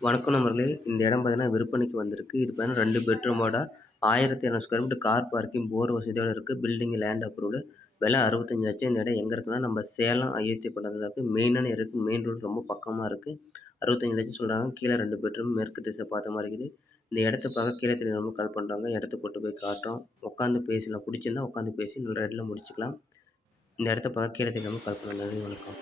வணக்கம் நண்பர்களே! இந்த இடம் பார்த்தீங்கன்னா விற்பனைக்கு வந்திருக்கு. இது பார்த்தீங்கன்னா 2 பெட்ரூமோட 1200 ஸ்கொயர் ஃபீட் கார் பார்க்கிங், போர் வசதியோட இருக்கு. Building land approved. விலை 65,00,000. இந்த இடம் எங்க இருக்குன்னா, நம்ம சேலம் அயோத்தி பக்கத்துல இருக்கு. மெயினான இருக்கு. மெயின் ரோடு ரொம்ப பக்கமா இருக்கு. 65,00,000 சொல்றாங்க. கீழ 2 பெட்ரூம் மேற்கு திசை பார்த்த மாரி இருக்குது. இந்த இடத்த பார்க்க கீழ தெரிஞ்சவங்க கால் பண்றாங்க. இடத்த கூட்டு போய் காட்டுறோம். உட்காந்து பேசலாம். புடிச்சிருந்தா உட்காந்து பேசி நல்ல ரேட்ல முடிச்சுக்கலாம். இந்த இடத்த பார்க்க கீழ தெரிஞ்சவங்க கால் பண்ணுங்க. நன்றி, வணக்கம்.